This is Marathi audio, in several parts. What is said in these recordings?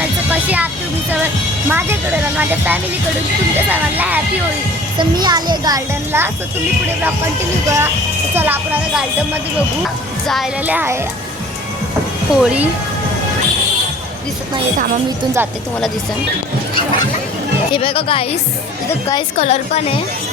म्हणायचं कसे आहात तुम्ही सगळे माझ्याकडून आणि माझ्या फॅमिलीकडून तुमच्या सर्वांना हॅपी होळी. तर मी आले गार्डनला, तर तुम्ही पुढे ब्लॉग कंटिन्यू करा. तर चला आपण आता गार्डनमध्ये बघू. जायलेले आहे होळी दिसत नाही, थांबा मी इथून जाते तुम्हाला दिसन. हे बघा गाईस, इथं गाईस कलर पण आहे.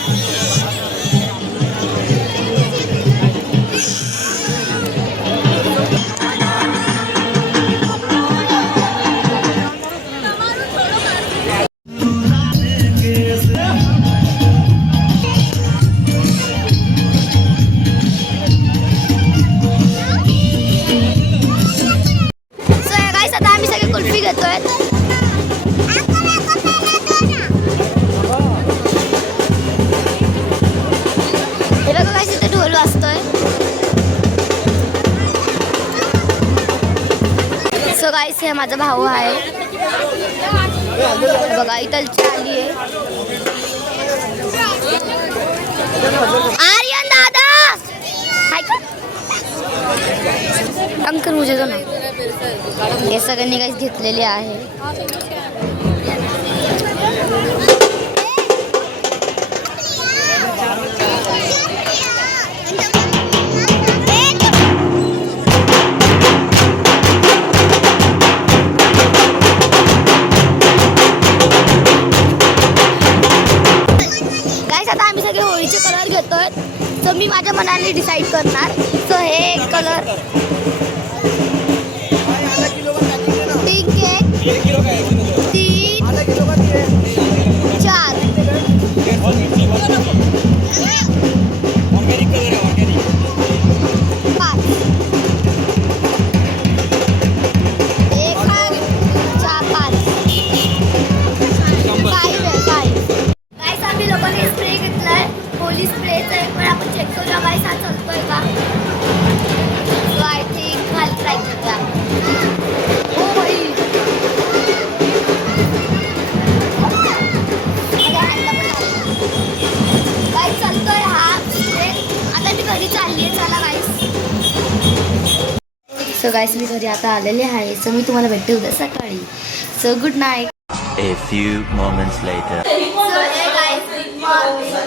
सो गाईस हे माझा भाऊ आहे बघा, इथलची आली आहे आर्यन दादा. हाय का अंकल मुझे तो ना. हे सगळ्यांनी गाईस घेतलेले आहे. होळीचे कलर घेतोय, तर मी माझ्या मनाने डिसाईड करणार. सो हे कलर पिंक आहे, 3, 4 सो गाईस मी घरी आता आलेले आहे. सो मी तुम्हाला भेटते उद्या सकाळी. So good night. A few moments later.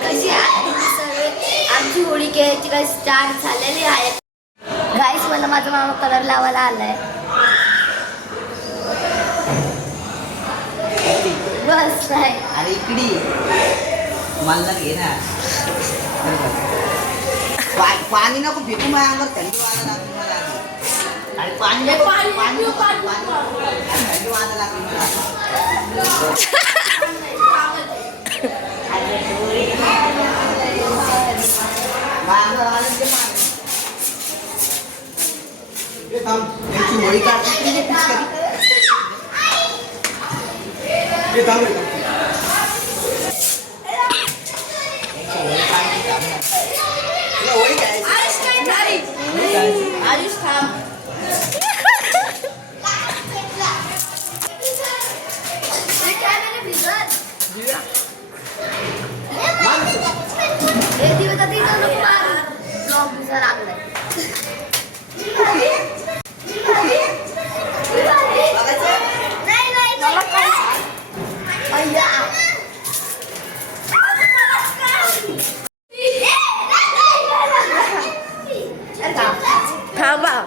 कशी आहे आमची होळी खेळायची काय स्टार्ट झालेली आहे. गाईस मला माझा मामा कलर लावायला आलाय. बस नाही अरे इकडे मला घे ना. पाणी नको फेकू माझ्या अंगावर, थंडी वाजायला लागली मला. अरे पाणी थंडी वाजायला लागली मला. माझ्या अंगावर आलं ते पाणी. त्यांची होळी काढते आयुष थांब.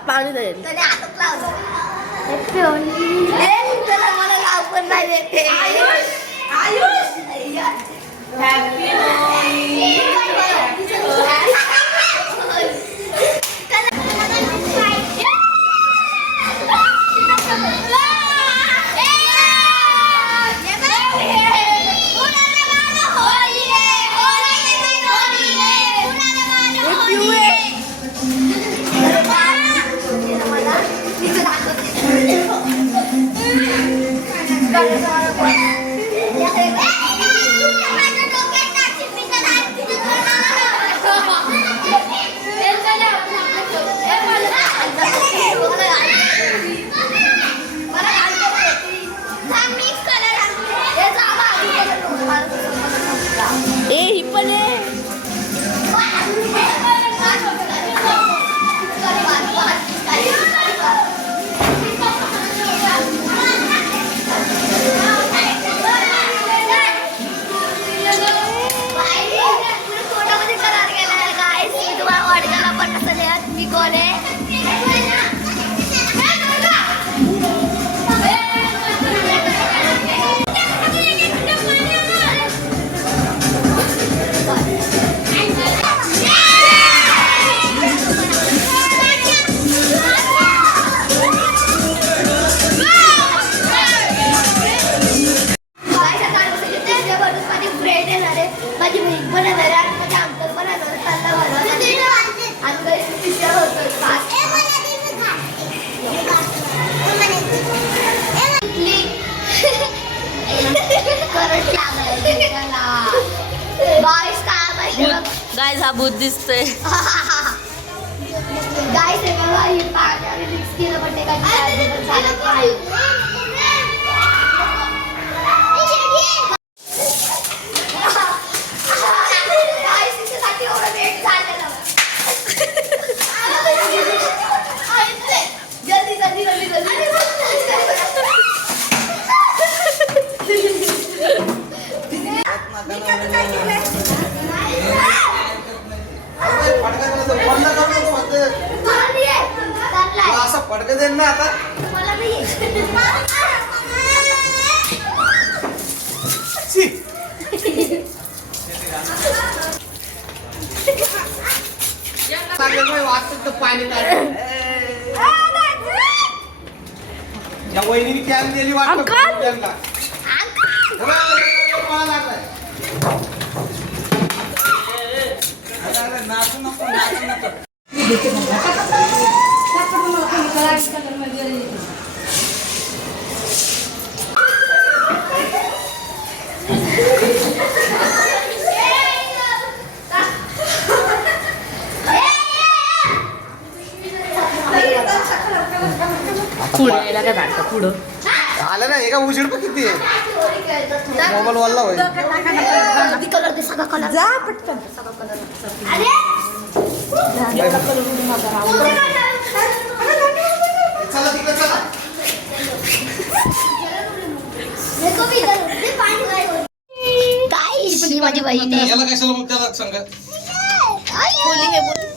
पाणी दे मला लाव पण नाही देते. काय हा भूत दिसतोय. गाईस हे बघा ही पाण्याने मिक्स केलं बटाट्याची भाजी पण चालत नाही. गाईस तिच्यासाठी एवढं वेट झालेलं. जल्दी जल्दी जल्दी जल्दी. असं पडकं देईन ना आता. मला नाही वाटत पाणी या वहिनी कॅन दिली वाटत त्यांना. नाचू नको नाचू नको. पुढे यायला काय झालं पुढं आलं ना एका उजेड पण किती आहे मोबाईल वाला होईल. जा पटकन चला तिकडे चला. काय माझी बहीण आहे. याला कशाला मग त्याला सांगा.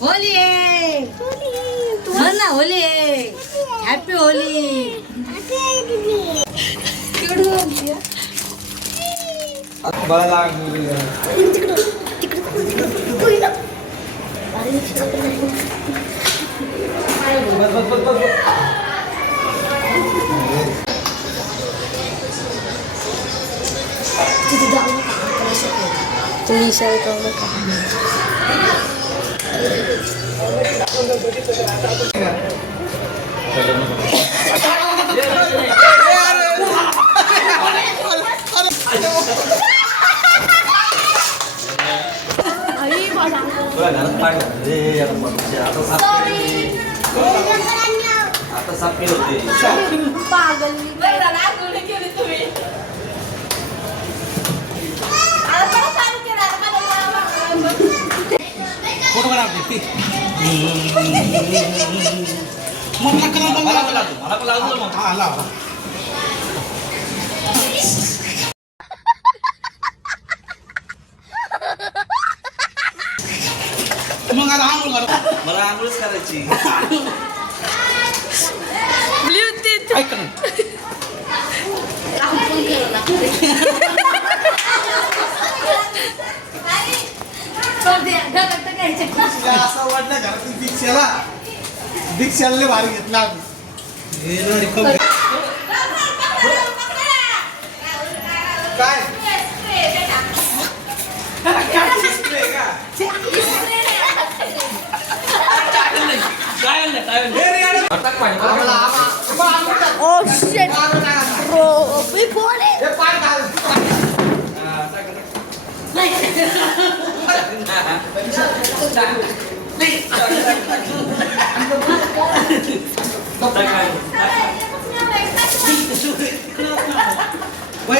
होली आहे म्हण ना होली आहे. Happy Holy. बळा तुम्ही इशारा करू नका. आता साफ केलं होते. मला पण लागू मग. मला आंघोळच करायची. असं वाटलं घरातून दीक्षाला भारी घेतला काय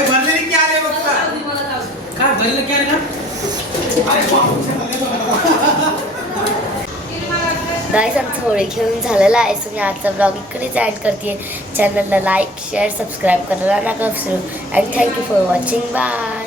भरलेली क्या आले बघता काय भरलं क्या ना. गाईस आमचं होळी खेळून झालेला आहे. सो मी आजचा ब्लॉग इकडेच एंड करते. चॅनलला लाईक शेअर सबस्क्राईब करायला नका विसरू. And thank you for watching. Bye.